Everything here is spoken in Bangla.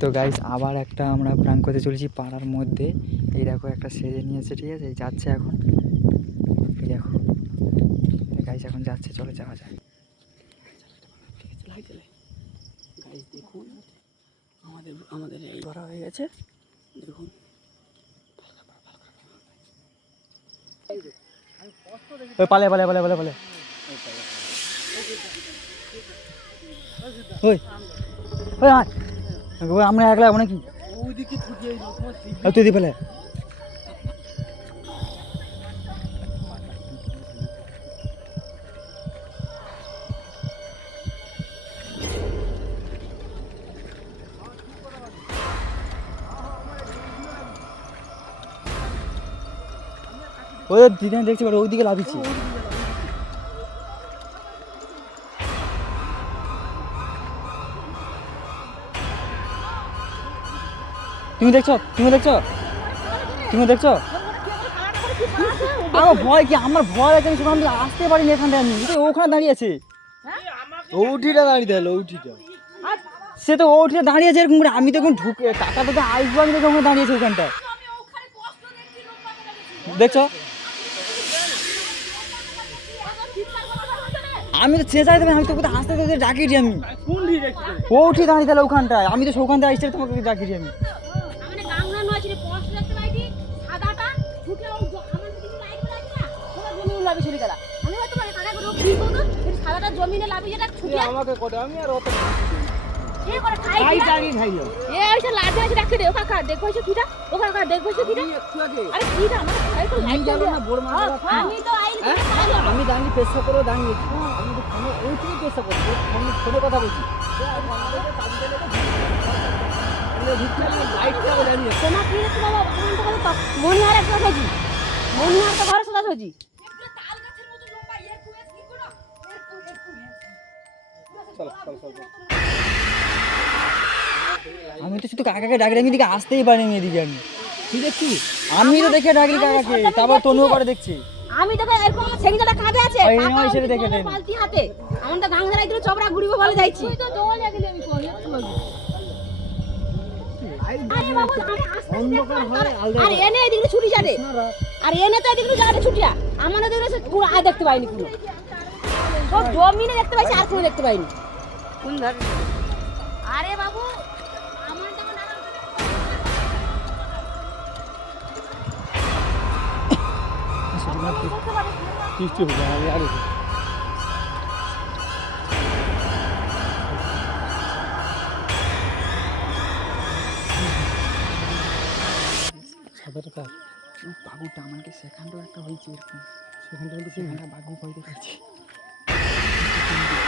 তো গাইস আবার একটা আমরা প্রাণ করতে চলেছি পাড়ার মধ্যে এই দেখো একটা সেজে নিয়েছে ঠিক আছে যাচ্ছে এখন এই দেখো গাইস এখন যাচ্ছে চলে যাওয়া যায় গাইস দেখুন আমাদের আমাদের এই ধরা হয়ে গেছে দেখুন ওই পালে পালে পালে পালে পালে ওই ওই ওই আমরা একলা যাব নাকি ওইদিকে ছুটিয়ে তোমার আর তুই দি ফেলে। ওই দিদি দেখছি বাট ওইদিকে লাভিছি তুমি দেখছ? তুমি দেখছ? তুমি দেখছ? আমার ভয় কি? আমার ভয় আছে আমি আসতে পারিনি এখানটা আমি। তো ওখানে দাঁড়িয়ে আছে। ওটিটা দাঁড়িয়ে দিল ওটিটা সে তো ও উঠে দাঁড়িয়েছে এরকম করে। আমি তো এখন ঢুকে কাকা তো আসব আমি ওখানে দাঁড়িয়েছে ওখানটায়। দেখছ? আমি তো চেঁচাই দেবে আমি তো কোথাও আসতে ডাকিয়েছি আমি। ও উঠে দাঁড়িয়ে তাহলে ওখানটায়। আমি তো ওখান থেকে আসছে তোমাকে ডাকিয়েছি আমি। লাভি আমি হয়তো মানে কাকা করে কি করতো এই সাদাটা জমিনে লাভি যেটা ছুটে আমাকে আমি আর অত এ করে খাই খাই দিয়া। দাঁড়িয়ে এ ওইটা লাঠি আছে রাখতে দে কাকা দেখো এসে কিটা ও কাকা দেখো এসে কিটা। আরে কিটা আমার খাই তো লাইট যাব না, বড় মাছ আমি তো আইলি? আমি দাঁড়িয়ে পেশা করে দাঁড়িয়েছি আমি তো ফোনে ওই থেকে পেশা করছি। ফোনে ফোনে কথা বলছি। তোমার কি বাবা? তোমার তো কথা মনিহার একটা হজি মনিহার তো ঘরে সদা হজি আমি তো শুধু কাকাকে ডাকি আমি এদিকে আসতেই পারিনি এদিকে আমি। কি দেখছিস আমি তো দেখে ডাকি কাকাকে তারপর তনুও করে দেখছি। আমি তোকে এরকম সেগিটা কাঁধে আছে ওই কাকা নয় সেটা দেখে নেন। বালতি হাতে। আমার তো গাঙ্গা রাইতে চবড়া ঘুরিবে বলে যাইছি। তুই তো দৌড় লাগলি আমি কই আরে এনে এদিকে ছুটি যাবে আর এনে তো এদিকে যাবে ছুটিয়া। আয় দেখতে পাইনি পুরো সব জমিনে দেখতে পাইছি আর কোনো দেখতে পাইনি। কোন ধারে? আরে বাবু আমার আরে সাদা টাকা বাবুটা আমাকে সেখানটাও একটা হয়েছে এরকম। সেখানটা বাবু ভয় দেখাচ্ছে でもね。